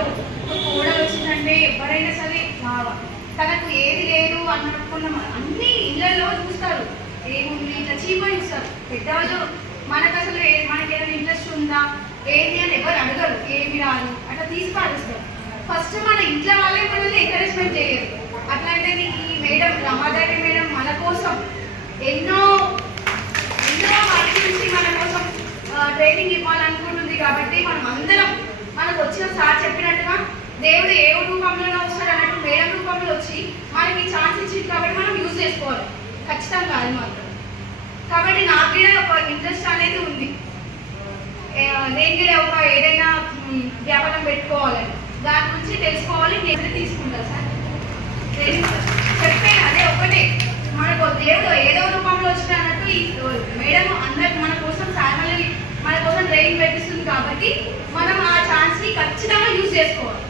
ఇంట్లో ఒక కోడలు వచ్చిందంటే ఎవరైనా సరే తనకు ఏది లేదు అనుకున్న అన్ని ఇళ్లలో చూస్తారు, ఏముంది ఇట్లా చీపని చూస్తారు పెద్దవాళ్ళు. మనకు అసలు మనకి ఏదైనా ఇంట్రెస్ట్ ఉందా ఏది అని ఎవరు అడగరు, ఏమి రాదు అట్లా తీసి పాటిస్తారు. ఫస్ట్ మన ఇంట్లో వాళ్ళే మనల్ని ఎంకరేజ్మెంట్ చేయరు. అట్లాంటి ఈ మేడం రమాదేవి మేడం మన కోసం ఎన్నో ఎన్నో వాటి గురించి మన కోసం ట్రైనింగ్ ఇవ్వాలనుకుంటుంది. కాబట్టి మనం అందరం మనకు వచ్చిన సార్ చెప్పినట్టుగా దేవుడు ఏ రూపంలోనే వస్తాడు అన్నట్టు మేడం రూపంలో వచ్చి మనకి ఛాన్స్ ఇచ్చింది కాబట్టి మనం యూజ్ చేసుకోవాలి ఖచ్చితంగా, అది మాత్రం. కాబట్టి నాకు కూడా ఒక ఇంట్రెస్ట్ అనేది ఉంది, నేను కూడా ఒక ఏదైనా వ్యాపారం పెట్టుకోవాలని, దాని గురించి తెలుసుకోవాలి. నేను తీసుకుంటాను సార్ ట్రైనింగ్ చెప్పే అదే ఒకటే, మనకు దేవుడు ఏదో రూపంలో వచ్చిన అన్నట్టు ఈ మేడం అందరికి మన కోసం సార్ మన కోసం ట్రైనింగ్ పెట్టిస్తుంది. కాబట్టి మనం ఆ ఛాన్స్ని ఖచ్చితంగా యూజ్ చేసుకోవాలి.